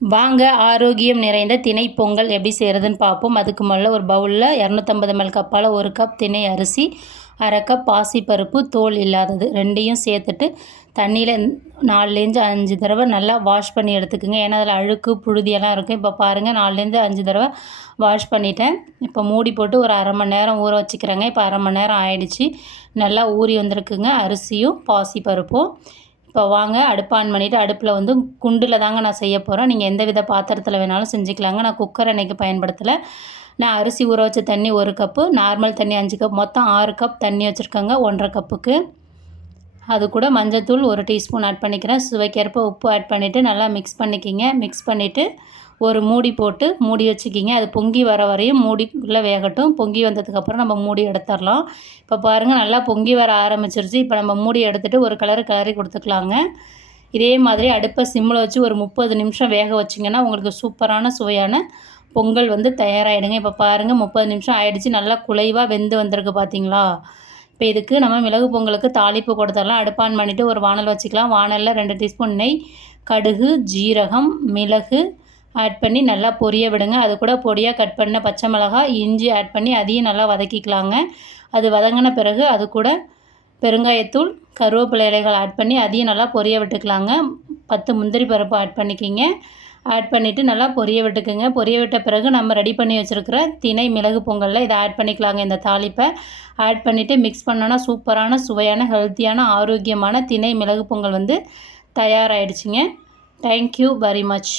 வாங்க ஆரோக்கியம் நிறைந்த திணை பொங்கல் எப்படி செய்கிறதுன்னு பார்ப்போம். அதுக்கு முதல்ல ஒரு பவுலில் 250 ml கப்பால் 1 கப் திணை அரிசி, 1/2 கப் பாசிப்பருப்பு தோல் இல்லாதது ரெண்டையும் சேர்த்துட்டு தண்ணியில் 4லேருந்து 5 தடவை நல்லா வாஷ் பண்ணி எடுத்துக்கோங்க. ஏன்னா அதில் அழுக்கு புழுதியெல்லாம் இருக்கும். இப்போ பாருங்கள் 4லேருந்து 5 தடவை வாஷ் பண்ணிட்டேன். இப்போ மூடி போட்டு ஒரு 1/2 மணி நேரம் ஊற வச்சுக்கிறேங்க. இப்போ 1/2 மணி நேரம் ஆயிடுச்சு. நல்லா ஊறி வந்திருக்குங்க அரிசியும் பாசிப்பருப்பும். இப்போ வாங்க அடுப்பு ஆன் பண்ணிவிட்டு அடுப்பில் வந்து குண்டில் தாங்க நான் செய்ய போகிறேன். நீங்கள் எந்த வித பாத்திரத்தில் வேணாலும் செஞ்சுக்கலாங்க. நான் குக்கர் அன்றைக்கி பயன்படுத்தலை. நான் அரிசி ஊற வச்ச தண்ணி 1 கப்பு, நார்மல் தண்ணி 5 கப், மொத்தம் 6 கப் தண்ணி வச்சுருக்கேங்க 1/2 கப்புக்கு. அது கூட மஞ்சத்தூள் 1 டீஸ்பூன் ஆட் பண்ணிக்கிறேன். சுவைக்கேற்ப உப்பு ஆட் பண்ணிவிட்டு நல்லா மிக்ஸ் பண்ணிக்கிங்க. மிக்ஸ் பண்ணிவிட்டு ஒரு மூடி போட்டு மூடி வச்சுக்கிங்க. அது பொங்கி வர வரையும் மூடிக்குள்ளே வேகட்டும். பொங்கி வந்ததுக்கப்புறம் நம்ம மூடி எடுத்துடலாம். இப்போ பாருங்கள் நல்லா பொங்கி வர ஆரம்பிச்சிருச்சு. இப்போ நம்ம மூடி எடுத்துகிட்டு ஒரு கிளறி கொடுத்துக்கலாங்க. இதே மாதிரி அடுப்பை சிம்மில் வச்சு ஒரு 30 நிமிஷம் வேக வச்சிங்கன்னா உங்களுக்கு சூப்பரான சுவையான பொங்கல் வந்து தயாராகிடுங்க. இப்போ பாருங்கள் 30 நிமிஷம் ஆகிடுச்சு. நல்லா குலைவாக வெந்து வந்திருக்கு பார்த்தீங்களா. இப்போ இதுக்கு நம்ம மிளகு பொங்கலுக்கு தாளிப்பு கொடுத்துடலாம். அடுப்பு ஆன் பண்ணிவிட்டு ஒரு வானல் வச்சுக்கலாம். வானலில் 2 டீஸ்பூன் நெய், கடுகு, ஜீரகம், மிளகு ஆட் பண்ணி நல்லா பொரிய விடுங்க. அது கூட பொடியாக கட் பண்ண பச்சை மிளகாய், இஞ்சி ஆட் பண்ணி அதையும் நல்லா வதக்கிக்கலாங்க. அது வதங்கின பிறகு அது கூட பெருங்காயத்தூள், கருவேப்பிலை இலைகள் ஆட் பண்ணி அதையும் நல்லா பொரிய விட்டுக்கலாங்க. 10 முந்திரி பருப்பு ஆட் பண்ணிக்கிங்க. ஆட் பண்ணிவிட்டு நல்லா பொரிய விட்டுக்குங்க. பொரிய விட்ட பிறகு நம்ம ரெடி பண்ணி வச்சுருக்கிற திணை மிளகு பொங்கலில் இதை ஆட் பண்ணிக்கலாங்க. இந்த தாளிப்பை ஆட் பண்ணிவிட்டு மிக்ஸ் பண்ணோன்னா சூப்பரான சுவையான ஹெல்த்தியான ஆரோக்கியமான திணை மிளகு பொங்கல் வந்து தயாராகிடுச்சிங்க. Thank you very much.